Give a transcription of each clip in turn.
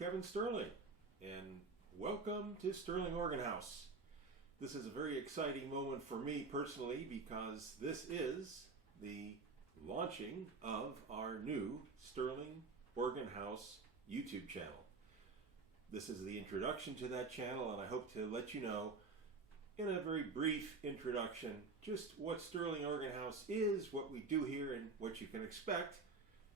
Kevin Sterling, and welcome to Sterling Organ House. This is a very exciting moment for me personally because this is the launching of our new Sterling Organ House YouTube channel. This is the introduction to that channel, and I hope to let you know in a very brief introduction just what Sterling Organ House is, what we do here, and what you can expect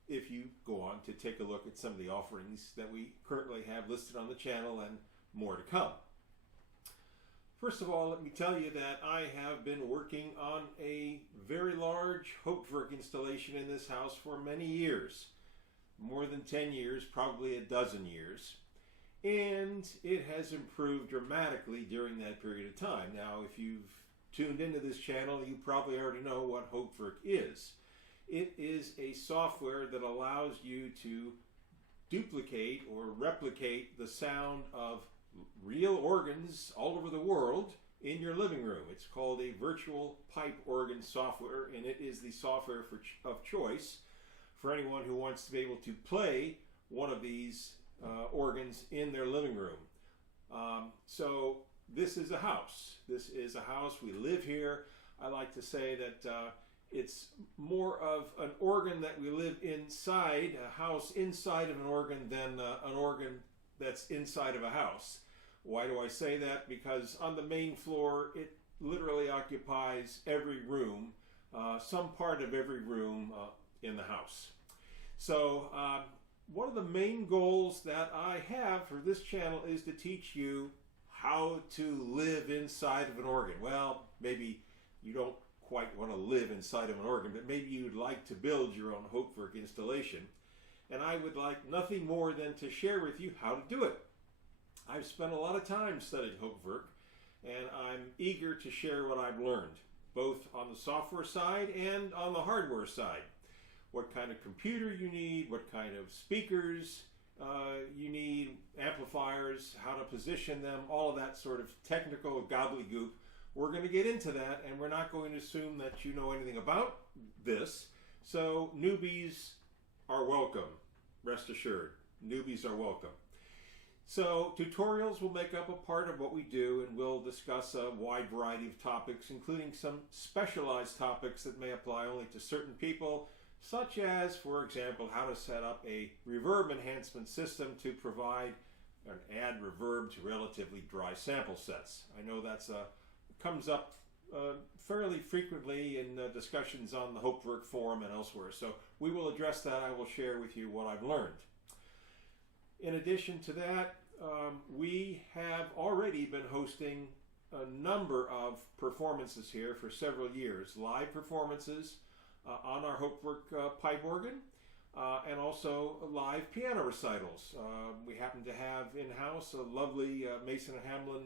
if you go on to take a look at some of the offerings that we currently have listed on the channel and more to come. First of all, let me tell you that I have been working on a very large Hopefwerk installation in this house for many years. More than 10 years, probably a dozen years. And it has improved dramatically during that period of time. Now, if you've tuned into this channel, you probably already know what Hopefwerk is. It is a software that allows you to duplicate or replicate the sound of real organs all over the world in your living room. It's called a virtual pipe organ software, and it is the software of choice for anyone who wants to be able to play one of these organs in their living room. So this is a house. This is a house. We live here. I like to say that it's more of an organ that we live inside, a house inside of an organ, than an organ that's inside of a house. Why do I say that? Because on the main floor, it literally occupies every room, some part of every room in the house. So one of the main goals that I have for this channel is to teach you how to live inside of an organ. Well, maybe you don't quite want to live inside of an organ, but maybe you'd like to build your own Hopefwerk installation. And I would like nothing more than to share with you how to do it. I've spent a lot of time studying Hopefwerk, and I'm eager to share what I've learned, both on the software side and on the hardware side. What kind of computer you need, what kind of speakers you need, amplifiers, how to position them, all of that sort of technical gobbledygook. We're going to get into that, and we're not going to assume that you know anything about this. So newbies are welcome. Rest assured, newbies are welcome. So tutorials will make up a part of what we do, and we'll discuss a wide variety of topics, including some specialized topics that may apply only to certain people, such as, for example, how to set up a reverb enhancement system to provide and add reverb to relatively dry sample sets. I know that's comes up fairly frequently in discussions on the Hopefwerk forum and elsewhere. So we will address that. I will share with you what I've learned. In addition to that, we have already been hosting a number of performances here for several years. Live performances on our Hopefwerk pipe organ and also live piano recitals. We happen to have in-house a lovely Mason & Hamlin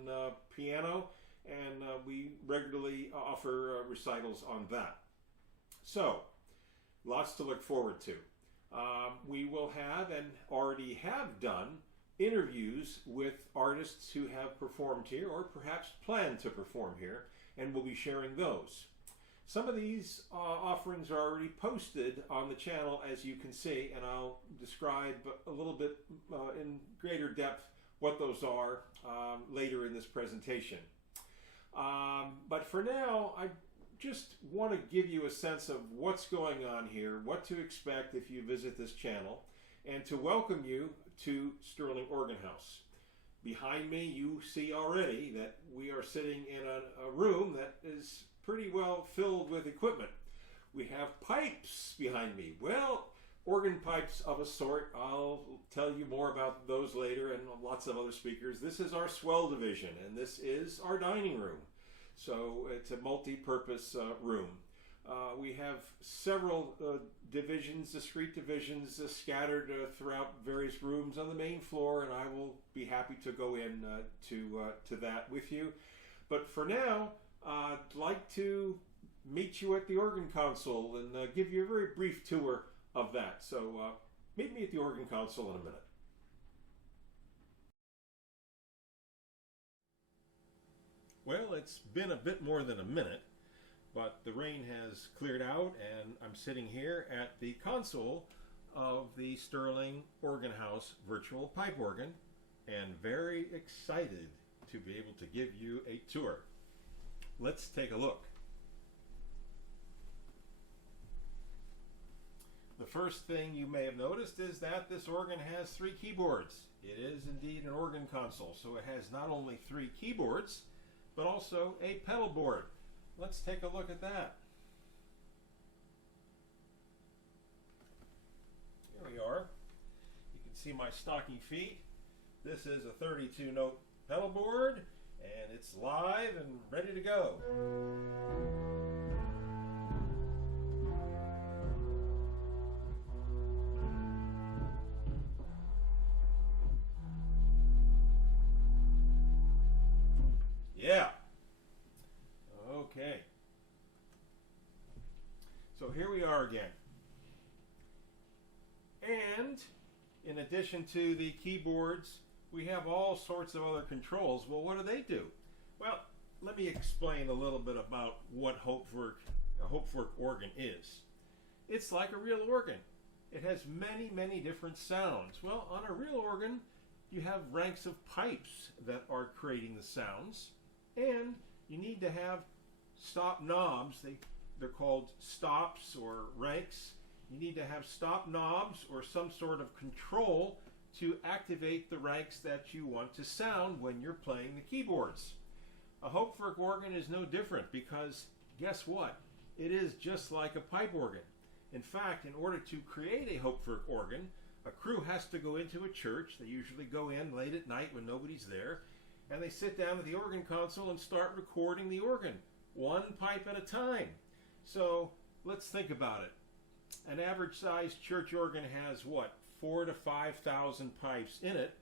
piano, and we regularly offer recitals on that. So, lots to look forward to. We will have, and already have done, interviews with artists who have performed here or perhaps plan to perform here, and we'll be sharing those. Some of these offerings are already posted on the channel, as you can see, and I'll describe a little bit in greater depth what those are later in this presentation. But for now, I just want to give you a sense of what's going on here, what to expect if you visit this channel, and to welcome you to Sterling Organ House. Behind me, you see already that we are sitting in a room that is pretty well filled with equipment. We have pipes behind me. Well, organ pipes of a sort. I'll tell you more about those later, and lots of other speakers. This is our swell division, and this is our dining room. So it's a multi-purpose room. We have several divisions, discrete divisions scattered throughout various rooms on the main floor, and I will be happy to go in to that with you. But for now, I'd like to meet you at the organ console and give you a very brief tour of that. So meet me at the organ console in a minute. Well, it's been a bit more than a minute, but the rain has cleared out and I'm sitting here at the console of the Sterling Organ House virtual pipe organ, and very excited to be able to give you a tour. Let's take a look. The first thing you may have noticed is that this organ has 3 keyboards. It is indeed an organ console, so it has not only 3 keyboards, but also a pedal board. Let's take a look at that. Here we are. You can see my stocking feet. This is a 32-note pedal board, and it's live and ready to go. Yeah. Okay. So here we are again. And in addition to the keyboards, we have all sorts of other controls. Well, what do? Well, let me explain a little bit about what a Hopefwerk organ is. It's like a real organ. It has many, many different sounds. Well, on a real organ, you have ranks of pipes that are creating the sounds, and you need to have stop knobs. They're called stops or ranks. You need to have stop knobs or some sort of control to activate the ranks that you want to sound when you're playing the keyboards. A Hopefwerk organ is no different because guess what? It is just like a pipe organ. In fact, in order to create a Hopefwerk organ, a crew has to go into a church. They usually go in late at night when nobody's there, and they sit down at the organ console and start recording the organ, one pipe at a time. So let's think about it. An average sized church organ has what? 4,000 to 5,000 pipes in it.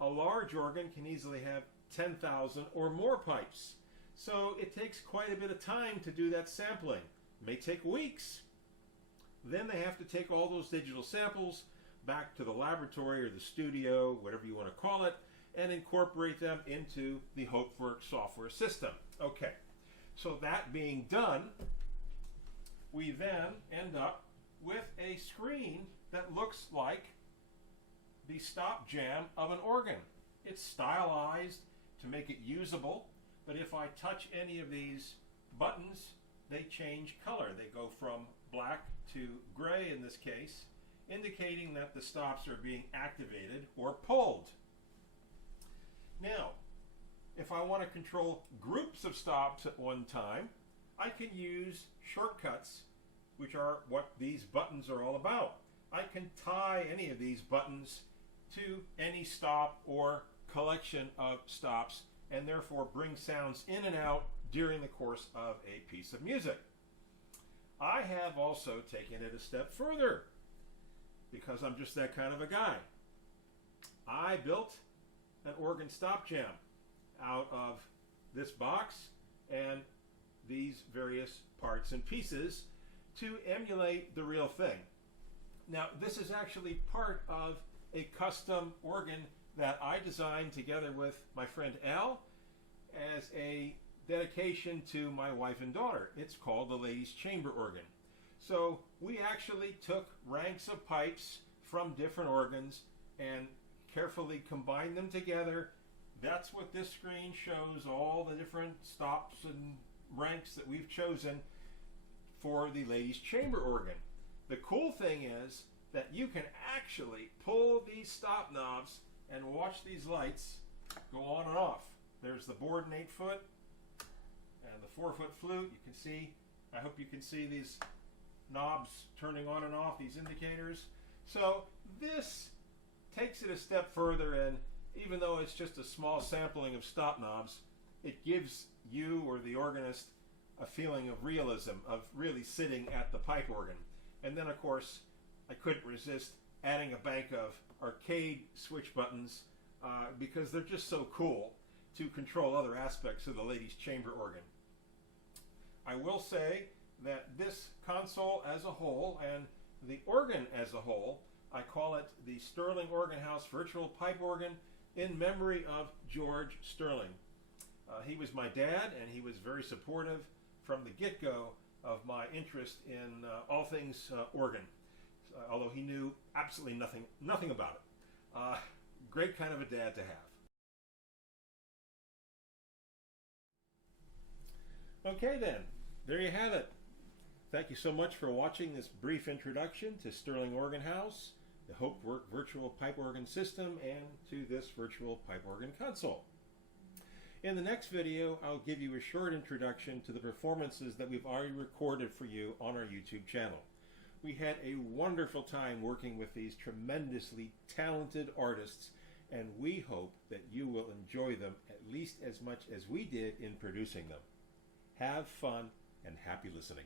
A large organ can easily have 10,000 or more pipes. So it takes quite a bit of time to do that sampling. It may take weeks. Then they have to take all those digital samples back to the laboratory or the studio, whatever you want to call it, and incorporate them into the Hopefwerk software system. Okay, so that being done, we then end up with a screen that looks like the stop jam of an organ. It's stylized to make it usable, but if I touch any of these buttons, they change color. They go from black to gray in this case, indicating that the stops are being activated or pulled. Now, if I want to control groups of stops at one time, I can use shortcuts, which are what these buttons are all about. I can tie any of these buttons to any stop or collection of stops, and therefore bring sounds in and out during the course of a piece of music. I have also taken it a step further, because I'm just that kind of a guy. I built an organ stop jam out of this box and these various parts and pieces to emulate the real thing. Now, this is actually part of a custom organ that I designed together with my friend Al as a dedication to my wife and daughter. It's called the Ladies' Chamber Organ. So we actually took ranks of pipes from different organs and carefully combined them together. That's what this screen shows, all the different stops and ranks that we've chosen for the Ladies' Chamber Organ. The cool thing is that you can actually pull these stop knobs and watch these lights go on and off. There's the board and 8-foot and the 4-foot flute. You can see, I hope you can see these knobs turning on and off, these indicators. So this takes it a step further, and even though it's just a small sampling of stop knobs, it gives you or the organist a feeling of realism, of really sitting at the pipe organ. And then of course, I couldn't resist adding a bank of arcade switch buttons because they're just so cool to control other aspects of the Ladies' Chamber Organ. I will say that this console as a whole and the organ as a whole, I call it the Sterling Organ House Virtual Pipe Organ in memory of George Sterling. He was my dad, and he was very supportive from the get-go of my interest in all things organ. although he knew absolutely nothing about it. Great kind of a dad to have. Okay then, there you have it. Thank you so much for watching this brief introduction to Sterling Organ House, the HopeWork virtual pipe organ system, and to this virtual pipe organ console. In the next video, I'll give you a short introduction to the performances that we've already recorded for you on our YouTube channel. We had a wonderful time working with these tremendously talented artists, and we hope that you will enjoy them at least as much as we did in producing them. Have fun and happy listening.